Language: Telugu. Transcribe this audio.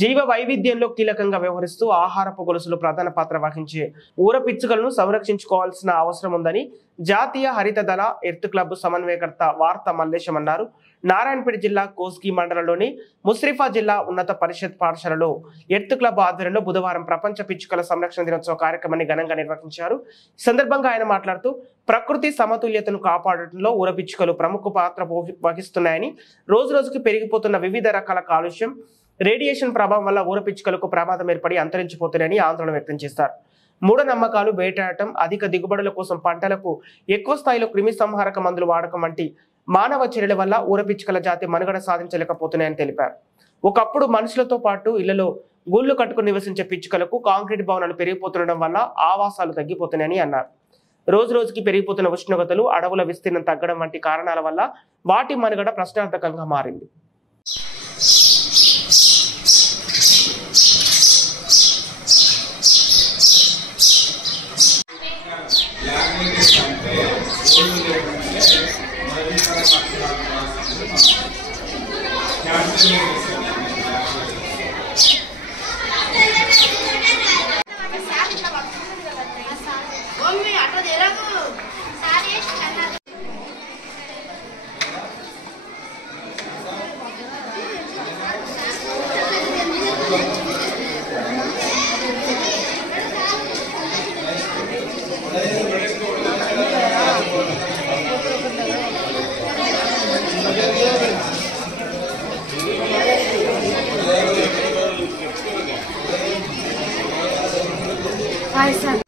జీవ వైవిధ్యంలో కీలకంగా వ్యవహరిస్తూ ఆహారపు గొలుసులో ప్రధాన పాత్ర వహించే ఊర పిచ్చుకలను సంరక్షించుకోవాల్సిన అవసరం ఉందని జాతీయ హరిత దళ ఎర్త్ క్లబ్ సమన్వయకర్త వార్త మల్లేశం అన్నారు. నారాయణపేట జిల్లా కోస్గి మండలంలోని ముస్రిఫా జిల్లా ఉన్నత పరిషత్ పాఠశాలలో ఎర్త్ క్లబ్ ఆధ్వర్యంలో బుధవారం ప్రపంచ పిచ్చుకల సంరక్షణ దినోత్సవ కార్యక్రమాన్ని ఘనంగా నిర్వహించారు. ఈ సందర్భంగా ఆయన మాట్లాడుతూ ప్రకృతి సమతుల్యతను కాపాడటంలో ఊర పిచ్చుకలు ప్రముఖ పాత్ర వహిస్తున్నాయని, రోజు రోజుకి పెరిగిపోతున్న వివిధ రకాల కాలుష్యం, రేడియేషన్ ప్రభావం వల్ల ఊర పిచ్చుకలకు ప్రమాదం ఏర్పడి అంతరించిపోతున్నాయని ఆందోళన వ్యక్తం చేశారు. మూఢనమ్మకాలు, వేటాడటం, అధిక దిగుబడుల కోసం పంటలకు ఎక్కువ స్థాయిలో క్రిమి సంహారక మందులు వాడకం వంటి మానవ చర్యల వల్ల ఊర పిచ్చుకల జాతి మనుగడ సాధించలేకపోతున్నాయని తెలిపారు. ఒకప్పుడు మనుషులతో పాటు ఇళ్లలో గూళ్లు కట్టుకుని నివసించే పిచ్చుకలకు కాంక్రీట్ భవనాలు పెరిగిపోతుండడం వల్ల ఆవాసాలు తగ్గిపోతున్నాయని అన్నారు. రోజు రోజుకి పెరిగిపోతున్న ఉష్ణోగ్రతలు, అడవుల విస్తీర్ణం తగ్గడం వంటి కారణాల వల్ల వాటి మనుగడ ప్రశ్నార్థకంగా మారింది. Hi, sir.